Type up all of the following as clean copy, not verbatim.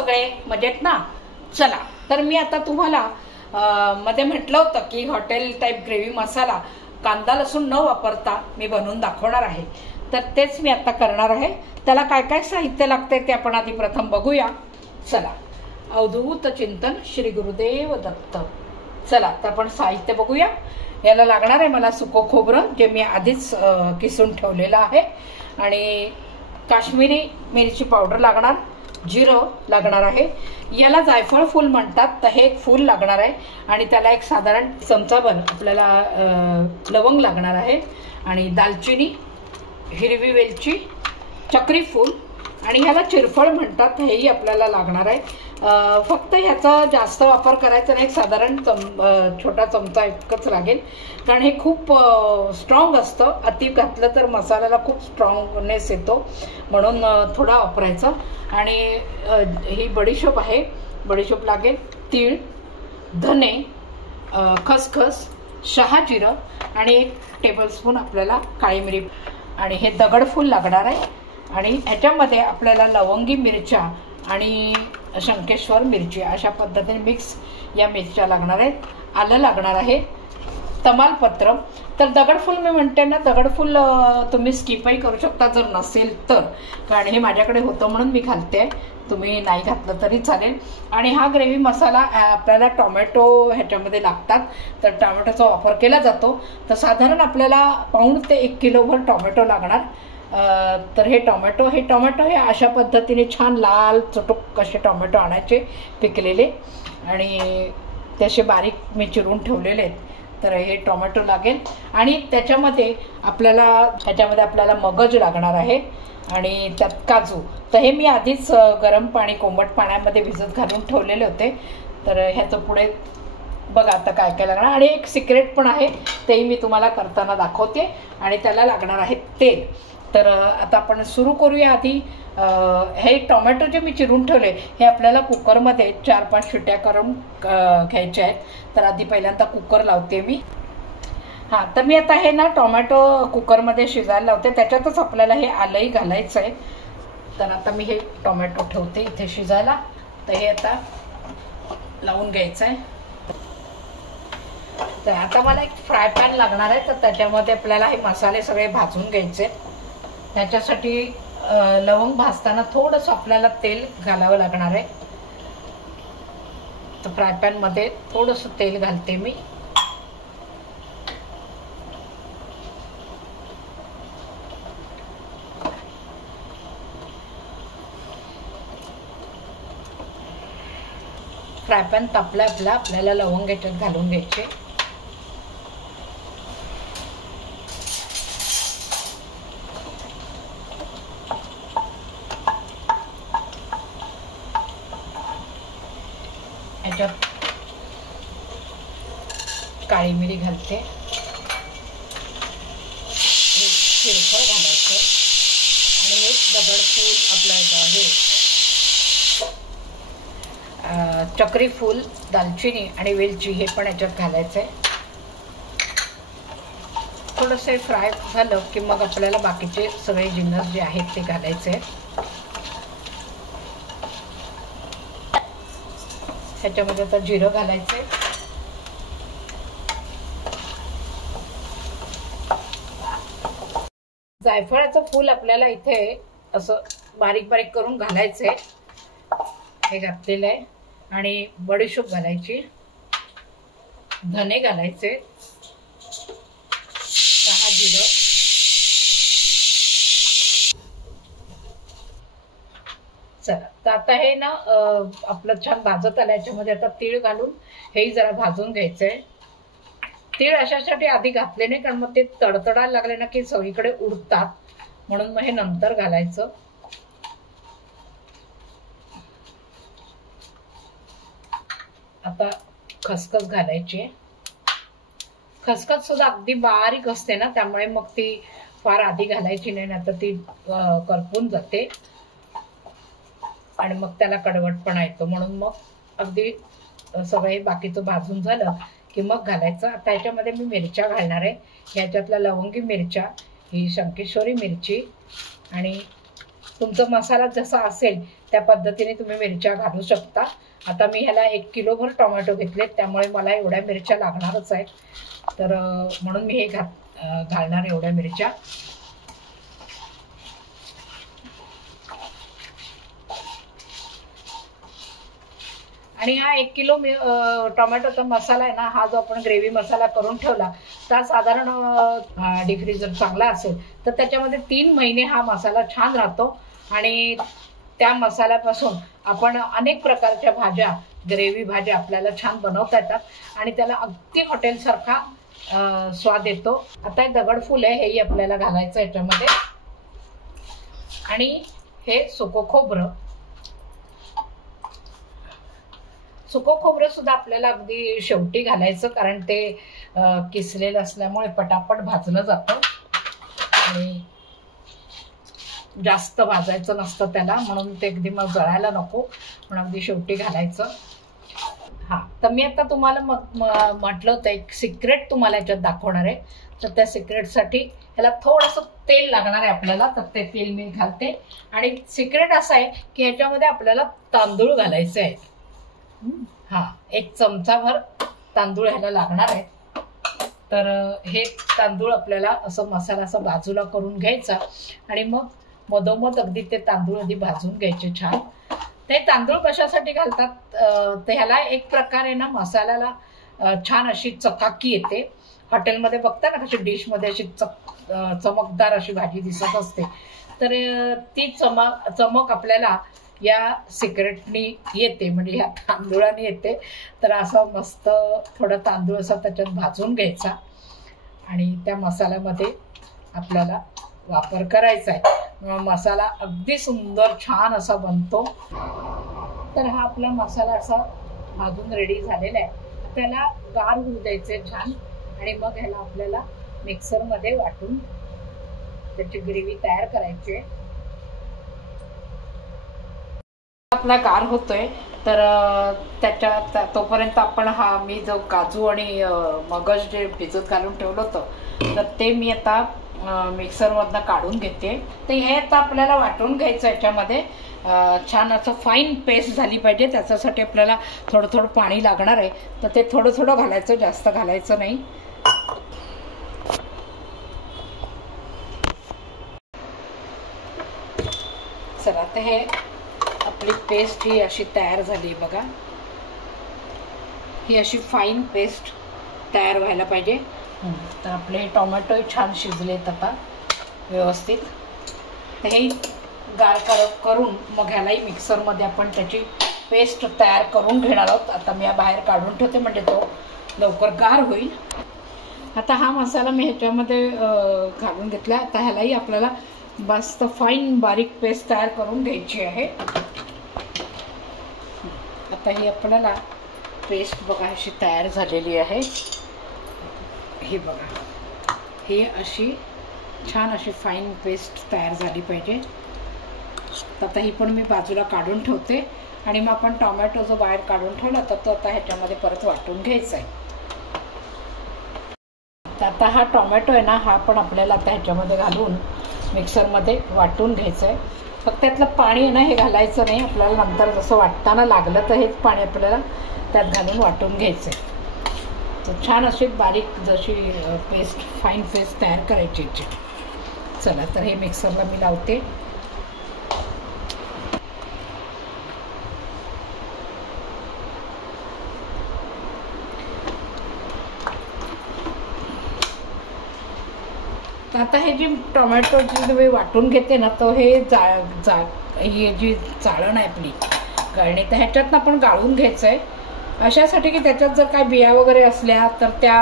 सगळे मजेत ना? चला, तर मी आता तुम्हाला मध्ये म्हटलं होतं की हॉटेल टाईप ग्रेव्ही मसाला कांदा लसूण न वापरता मी बनवून दाखवणार आहे. तर तेच मी आता करणार आहे. त्याला काय काय साहित्य लागते ते आपण आधी प्रथम बघूया. चला, अवधूत चिंतन श्री गुरुदेव दत्त. चला, तर आपण साहित्य बघूया. याला लागणार आहे मला सुकं खोबरं, जे मी आधीच किसून ठेवलेलं आहे, आणि काश्मीरी मिरची पावडर लागणार, जिरं लागणार आहे. याला जायफळ फूल म्हणतात, तर हे एक फूल लागणार आहे, आणि त्याला एक साधारण चमचाभर आपल्याला लवंग लागणार आहे, आणि दालचिनी, हिरवी वेलची, चक्री फूल, आणि ह्याला चिरफळ म्हणतात, हेही आपल्याला लागणार आहे. फक्त ह्याचा जास्त वापर करायचा नाही, साधारण छोटा चमचा इतकंच लागेल, कारण हे खूप स्ट्रॉंग असतं. अति घातलं तर मसाल्याला खूप स्ट्रॉंगनेस येतो, म्हणून थोडा वापरायचा. आणि ही बडीशोप आहे, बडीशोप लागेल, तीळ, धने, खसखस, शहाजिरं, आणि 1 टेबलस्पून आपल्याला काळी मिरी, आणि हे दगडफूल लागणार आहे. आणि ह्याच्यामध्ये आपल्याला लवंगी मिरच्या आणि शंकेश्वर मिरची अशा पद्धतीने मिक्स या मिरच्या लागणार आहेत. आलं लागणार आहे, तमालपत्र. तर दगडफूल मी म्हणते ना, दगडफूल तुम्ही स्किपही करू शकता जर नसेल तर, कारण हे माझ्याकडे होतं म्हणून मी घालते, तुम्ही नाही घातलं तरी चालेल. आणि हा ग्रेव्ही मसाला आपल्याला टोमॅटो ह्याच्यामध्ये लागतात, तर टोमॅटोचा वापर केला जातो. तर साधारण आपल्याला पाऊण ते 1 किलोभर टोमॅटो लागणार. तर हे टोमॅटो हे अशा पद्धतीने छान लाल चटूक असे टोमॅटो आणायचे पिकलेले, आणि त्याचे बारीक मी चिरून ठेवलेले आहेत. तर हे टोमॅटो लागेल, आणि ह्याच्यामध्ये आपल्याला मगज लागणार आहे, आणि त्यात काजू. तर हे मी आधीच गरम पाणी कोमट पाण्यामध्ये भिजत घालून ठेवलेले होते. तर ह्याचं पुढे बघा आता काय काय लागणार. आणि एक सिक्रेट पण आहे, तेही मी तुम्हाला करताना दाखवते. आणि त्याला लागणार आहे तेल. तर आता आपण सुरू करूया. आधी हे टोमॅटो जे मी चिरून ठेवले हे आपल्याला कुकरमध्ये 4-5 शिट्या करून घ्यायच्या आहेत. तर आधी पहिल्यांदा कुकर लावते मी. हां, तर मी आता हे ना टोमॅटो कुकरमध्ये शिजायला लावते, त्याच्यातच आपल्याला हे आलंही घालायचं आहे. तर आता मी हे टोमॅटो ठेवते इथे शिजायला. तर हे आता लावून घ्यायचं आहे. तर आता मला एक फ्राय पॅन लागणार आहे, तर त्याच्यामध्ये आपल्याला हे मसाले सगळे भाजून घ्यायचे. त्याच्यासाठी लवंग भाजताना थोडंसं आपल्याला तेल घालावं लागणार आहे. तर फ्राय पॅनमध्ये थोडंसं तेल घालते मी. फ्राय पॅन तापला आपल्याला लवंग ह्याच्यात घालून घ्यायचे. ह्याच्यात काळी मिरी घालते, एक शिरफळ घालायचं, आणि एक दगडफूल आपलं चक्री फूल, दालचिनी आणि वेलची हे पण ह्याच्यात घालायचं आहे. थोडंसं फ्राय झालं की मग आपल्याला बाकीचे सगळे जिन्नस जे आहेत ते घालायचे. ह्याच्यामध्ये आता जिरं घालायचे, जायफळाचं फूल आपल्याला इथे असं बारीक बारीक करून घालायचंय, हे घातलेलं आहे. आणि बडीशोप घालायची, धने घालायचे, शहाजिरं, चला. तर आता हे ना आपलं छान भाजत आलं. याच्यामध्ये आता तीळ घालून हेही जरा भाजून घ्यायचंय. तीळ अशासाठी आधी घातले नाही, कारण मग ते तडतडायला लागले ना की सगळीकडे उडतात, म्हणून मग हे नंतर घालायचं. आता खसखस घालायची. खसखस सुद्धा अगदी बारीक असते ना, त्यामुळे मग ती फार आधी घालायची नाही, नाहीतर ती करपून जाते आणि मग त्याला कडवटपणा येतो. म्हणून मग अगदी सगळे बाकीचं भाजून झालं की मग घालायचं. आता याच्यामध्ये मी मिरच्या घालणार आहे. ह्याच्यातल्या लवंगी मिरच्या, ही शंकेश्वरी मिरची, आणि तुमचा मसाला जसा असेल त्या पद्धतीने तुम्ही मिरच्या घालू शकता. आता मी ह्याला 1 किलोभर टोमॅटो घेतलेत, त्यामुळे मला एवढ्या मिरच्या लागणारच आहेत. तर म्हणून मी हे घालणार एवढ्या मिरच्या. आणि हा 1 किलो टोमॅटोचा मसाला आहे ना, हा जो आपण ग्रेव्ही मसाला करून ठेवला तर साधारण डीप फ्रीजर चांगला असेल तर त्याच्यामध्ये 3 महिने हा मसाला छान राहतो. आणि त्या मसाल्यापासून आपण अनेक प्रकारच्या भाज्या, ग्रेव्ही भाज्या आपल्याला छान बनवता येतात आणि त्याला अगदी हॉटेलसारखा स्वाद येतो. आता हे दगडफूल आहे, हेही आपल्याला घालायचं याच्यामध्ये. आणि हे सुकं खोबरं. सुकं खोबरं सुद्धा आपल्याला अगदी शेवटी घालायचं, कारण ते किसलेलं असल्यामुळे पटापट भाजलं जातं आणि जास्त भाजायचं नसतं त्याला, म्हणून ते अगदी मग जळायला नको, म्हणून अगदी शेवटी घालायचं. हां, तर मी आता तुम्हाला म्हटलं होतं एक सिक्रेट तुम्हाला याच्यात दाखवणार आहे. तर त्या सिक्रेटसाठी ह्याला थोडंसं तेल लागणार आहे आपल्याला, तर ते तेल मी घालते. आणि सिक्रेट असं आहे की ह्याच्यामध्ये आपल्याला तांदूळ घालायचे आहेत. हां, 1 चमचाभर तांदूळ ह्याला लागणार आहे. तर हे तांदूळ आपल्याला असं मसाला असा बाजूला करून घ्यायचा आणि मग मधोमध अगदी ते तांदूळ आधी भाजून घ्यायचे छान. ते तांदूळ कशासाठी घालतात तर ह्याला एक प्रकारे ना मसाल्याला छान अशी चकाकी येते. हॉटेलमध्ये बघता ना कशी डिशमध्ये अशी चमकदार अशी भाजी दिसत असते, तर ती चमक आपल्याला या सिक्रेटनी येते, म्हणजे ह्या तांदूळाने येते. तर असं मस्त थोडं तांदूळ असा त्याच्यात भाजून घ्यायचा आणि त्या मसाल्यामध्ये आपल्याला वापर करायचा आहे. मसाला अगदी सुंदर छान असा बनतो. तर हा आपला मसाला असा भाजून रेडी झालेला आहे. त्याला गार होऊ द्यायचे छान आणि मग ह्याला आपल्याला मिक्सरमध्ये वाटून त्याची ग्रेव्ही तयार करायची आहे. आपला गार होतोय तर त्याच्यात तोपर्यंत आपण मी जो काजू आणि मगज जे भिजत घालून ठेवलं होतं तर ते मी आता मिक्सरमधनं काढून घेते. तर हे आता आपल्याला वाटून घ्यायचं याच्यामध्ये. छान असं फाईन पेस्ट झाली पाहिजे, त्याच्यासाठी आपल्याला थोडं थोडं पाणी लागणार आहे. तर ते थोडं थोडं घालायचं, जास्त घालायचं नाही. चला, तर हे आपली पेस्ट ही अशी तयार झाली बघा. ही अशी फाईन पेस्ट तयार व्हायला पाहिजे. तर आपले टोमॅटो छान शिजलेत आता व्यवस्थित. तर हे गार करून मग ह्यालाही मिक्सरमध्ये आपण त्याची पेस्ट तयार करून घेणार आहोत. आता मी बाहेर काढून ठेवते म्हणजे तो लवकर गार होईल. आता हा मसाला मी ह्याच्यामध्ये घालून घेतला. आता ह्यालाही आपल्याला मस्त फाईन बारीक पेस्ट तयार करून घ्यायची आहे. आता ही आपल्याला पेस्ट बघा अशी तयार झालेली आहे. हे बघा, हे अशी छान अशी फाईन पेस्ट तयार झाली पाहिजे. आता ही पण मी बाजूला काढून ठेवते आणि मग आपण टोमॅटो जो बाहेर काढून ठेवला तर तो आता ह्याच्यामध्ये परत वाटून घ्यायचा आहे. तर आता हा टोमॅटो आहे ना, हा पण आपल्याला आता ह्याच्यामध्ये घालून मिक्सरमध्ये वाटून घ्यायचं आहे. फक्त त्यातलं पाणी आहे ना हे घालायचं नाही. आपल्याला नंतर जसं वाटताना लागलं तर हेच पाणी आपल्याला त्यात घालून वाटून घ्यायचं आहे. तर छान अशी बारीक जशी पेस्ट, फाईन पेस्ट तयार करायची याची. चला, तर हे मिक्सरला मी लावते. आता हे जी टोमॅटोची मी वाटून घेते ना, तो हे ही जी चाळण आहे आपली गाळणी, तर ह्याच्यातनं आपण गाळून घ्यायचं आहे. अशासाठी की त्याच्यात जर काय बिया वगैरे असल्या तर त्या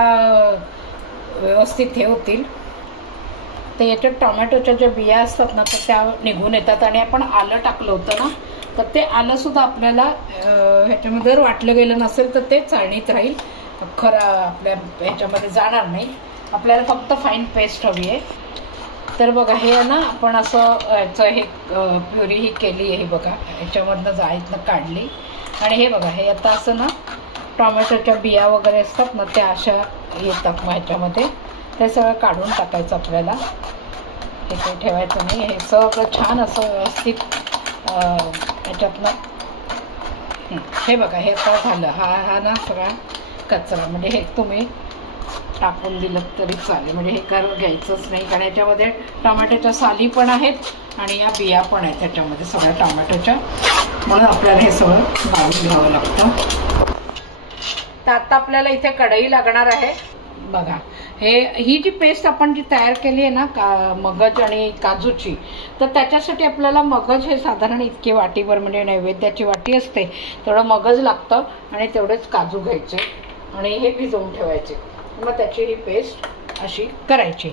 व्यवस्थित हे होतील. तर याच्यात टोमॅटोच्या ज्या बिया असतात ना तर त्या निघून येतात. आणि आपण आलं टाकलं होतं ना, तर ते आलंसुद्धा आपल्याला ह्याच्यामध्ये जर वाटलं गेलं नसेल तर ते चाळणीत राहील, खरं आपल्या ह्याच्यामध्ये जाणार नाही. आपल्याला फक्त फाईन पेस्ट हवी आहे. तर बघा, हे ना आपण असं ह्याचं हे प्युरी ही केली आहे बघा, ह्याच्यामधनं जाळीतनं काढली. आणि हे बघा, हे आता असं ना टोमॅटोच्या बिया वगैरे असतात ना त्या अशा येतात मग ह्याच्यामध्ये. ते सगळं काढून टाकायचं आपल्याला, हे काही ठेवायचं नाही. हे सगळं छान असं व्यवस्थित ह्याच्यातनं हे बघा, हे आता झालं. हा ना सगळा कचरा, म्हणजे हे तुम्ही टाकून दिलं तरी चालेल, म्हणजे हे घ्यायचंच नाही, कारण याच्यामध्ये टोमॅटोच्या साली पण आहेत आणि या बिया पण आहेत त्याच्यामध्ये सगळ्या टोमॅटोच्या, म्हणून आपल्याला हे सगळं गाळून घ्यावं लागतं. तर आता आपल्याला इथे कढई लागणार आहे. बघा, ही जी पेस्ट आपण जी तयार केली आहे ना मगज आणि काजूची, तर त्याच्यासाठी आपल्याला मगज हे साधारण इतके वाटीभर, म्हणजे नैवेद्याची वाटी असते तेवढं मगज लागतं आणि तेवढेच काजू घ्यायचे आणि हे भिजवून ठेवायचे. मग त्याची ही पेस्ट अशी करायची.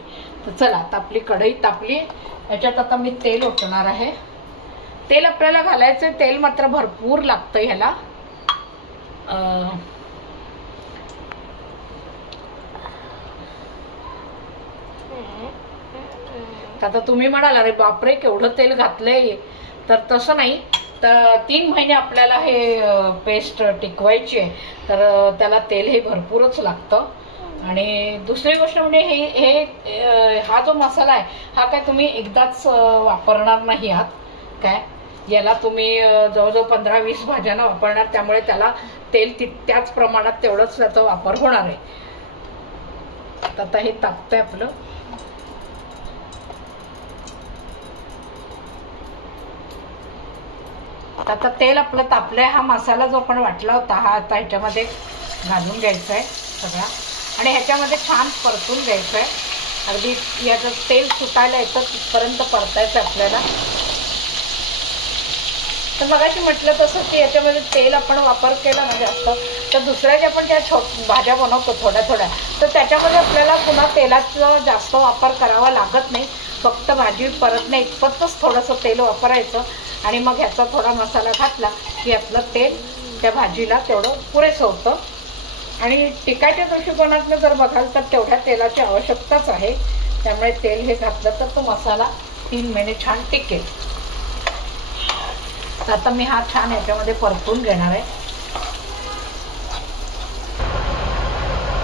तर चला, आता आपली कढई तापली. याच्यात आता मी तेल ओतणार आहे. तेल आपल्याला घालायचं, तेल मात्र भरपूर लागतं ह्याला. आता तुम्ही म्हणाल अरे बापरे केवढं तेल घातलंय, तर तसं नाही. तर 3 महिने आपल्याला हे पेस्ट टिकवायची आहे, तर त्याला तेल हे भरपूरच लागतं. आणि दुसरी गोष्ट म्हणजे हा जो मसाला आहे हा काय तुम्ही एकदाच वापरणार नाही आहात काय, याला तुम्ही जवळजवळ 15-20 भाज्यांना वापरणार, त्यामुळे त्याला तेल त्याच प्रमाणात तेवढंच त्याचा वापर होणार आहे. आता हे तापतंय आपलं. आता तेल आपलं तापलंय. हा मसाला जो आपण वाटला होता हा आता ह्याच्यामध्ये घालून घ्यायचा आहे सगळा आणि ह्याच्यामध्ये छान परतून घ्यायचं आहे. अगदी याचं तेल सुटायला येतं तिथपर्यंत परतायचं आपल्याला. तर मगाशी म्हटलं तसं की याच्यामध्ये तेल आपण वापर केला ना जास्त, तर दुसऱ्या ज्या आपण ज्या भाज्या बनवतो थोड्या थोड्या, तर त्याच्यामध्ये आपल्याला पुन्हा तेलाचा जास्त वापर करावा लागत नाही. फक्त भाजी परतण्या इतपतच थोडंसं तेल वापरायचं आणि मग ह्याचा थोडा मसाला घातला की आपलं तेल त्या भाजीला तेवढं पुरेसं होतं. आणि टिकायच्या दृष्टिकोनातनं जर बघाल तर तेवढ्या तेलाची आवश्यकताच आहे. त्यामुळे तेल हे घातलं तर तो मसाला 3 महिने छान टिकेल. तर आता मी हा छान याच्यामध्ये परतून घेणार आहे.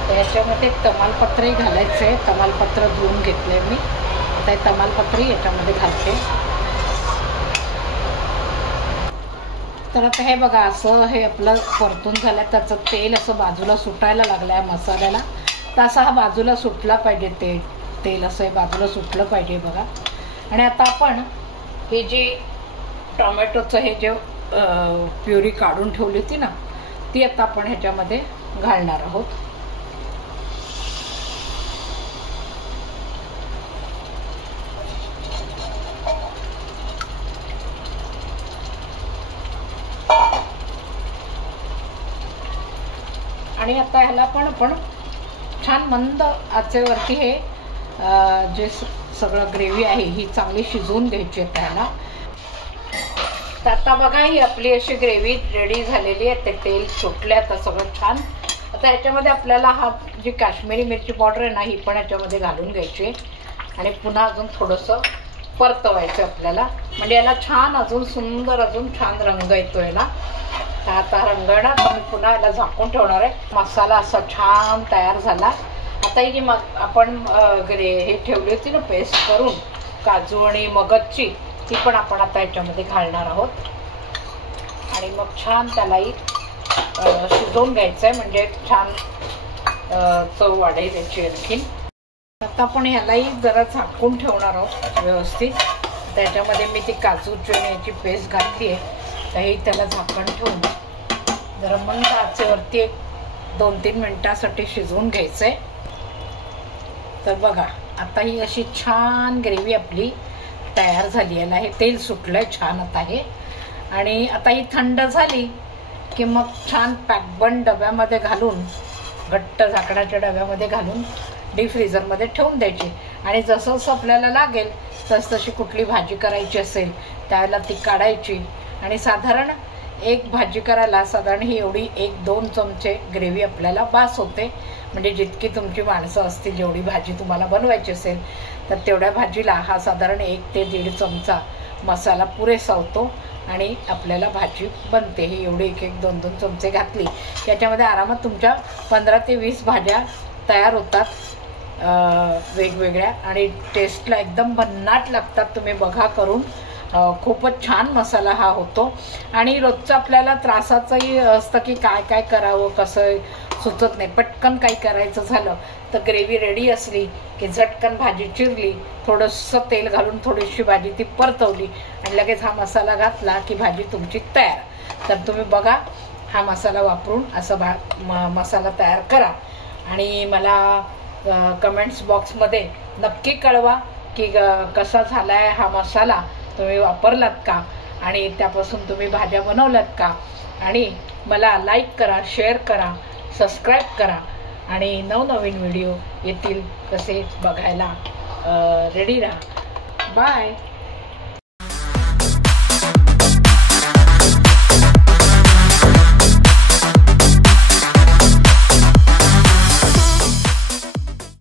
तर याच्यामध्ये तमालपत्रही घालायचं आहे. तमालपत्र धुवून घेतले मी. आता तमालपत्रही याच्यामध्ये घालते. तर आता हे बघा, असं हे आपलं परतून झालं. त्याचं तेल असं बाजूला सुटायला लागलं आहे मसाल्याला. तर असा हा बाजूला सुटला पाहिजे, तेल असं हे बाजूला सुटलं पाहिजे बघा. आणि आता आपण हे जे टोमॅटोचं हे जे प्युरी काढून ठेवली होती ना, ती आता आपण ह्याच्यामध्ये घालणार आहोत. आणि आता ह्याला पण आपण छान मंद आचेवरती हे जे सगळं ग्रेव्ही आहे ही चांगली शिजवून घ्यायची आहे ह्याला. तर आता बघा, ही आपली अशी ग्रेव्ही रेडी झालेली आहे. ते तेल सुटले आता सगळं छान. आता याच्यामध्ये आपल्याला हा जी काश्मीरी मिरची पावडर आहे ना, ही पण याच्यामध्ये घालून घ्यायची आणि पुन्हा अजून थोडंसं परतवायचं आपल्याला, म्हणजे याला छान अजून सुंदर अजून छान रंग येतो याला. तर आता रंगणार, मी पुन्हा याला झाकून ठेवणार आहे. मसाला असा छान तयार झाला. आता ही जी आपण हे ठेवली होती ना पेस्ट करून काजू आणि मगजची, ती पण आपण आता याच्यामध्ये घालणार आहोत आणि मग छान त्यालाही शिजवून घ्यायचं आहे, म्हणजे छान चव वाढेल याची आणखीन. आता आपण ह्यालाही जरा झाकून ठेवणार आहोत व्यवस्थित. त्याच्यामध्ये मी ती काजूची आणि याची पेस्ट घातली आहे, तर त्याला झाकण ठेवून जरा मंद आचेवरती 2-3 मिनिटासाठी शिजवून घ्यायचं आहे. तर बघा, आता ही अशी छान ग्रेव्ही आपली तयार झाली. याला हे तेल सुटलंय छान आता हे. आणि आता ही थंड झाली की मग छान पॅकबंद डब्यामध्ये घालून, घट्ट झाकणाच्या डब्यामध्ये घालून डीप फ्रीझरमध्ये ठेवून द्यायची. आणि जसं जसं आपल्याला लागेल तशी कुठली भाजी करायची असेल त्यावेळेला ती काढायची. आणि साधारण एक भाजी करायला साधारण ही एवढी 1-2 चमचे ग्रेव्ही आपल्याला बास होते. म्हणजे जितकी तुमची माणसं असतील, जेवढी भाजी तुम्हाला बनवायची असेल, तर तेवढ्या भाजीला हा साधारण 1 ते 1.5 चमचा मसाला पुरेसा होतो आणि आपल्याला भाजी बनते. ही एवढी 1-2 चमचे घातली त्याच्यामध्ये आरामात तुमच्या 15 ते 20 भाज्या तयार होतात वेगवेगळ्या आणि टेस्टला एकदम भन्नाट लागतात. तुम्ही बघा करून. खूपच छान मसाला हा होतो. आणि रोजचं आपल्याला त्रासाचंही असतं की काय काय करावं, कसं सुचत नाही. पटकन काही करायचं झालं तर ग्रेव्ही रेडी असली की झटकन भाजी चिरली, थोडंसं तेल घालून थोडीशी भाजी ती परतवली आणि लगेच हा मसाला घातला की भाजी तुमची तयार. तर तुम्ही बघा, हा मसाला वापरून असं मसाला तयार करा आणि मला कमेंट्स बॉक्समध्ये नक्की कळवा की कसा झाला आहे हा मसाला, तुम्ही वापरलात का आणि त्यापासून तुम्ही भाज्या बनवल्यात का. आणि मला लाईक करा, शेअर करा, सबस्क्राईब करा आणि नवनवीन व्हिडिओ येतील तसे बघायला रेडी राहा. बाय.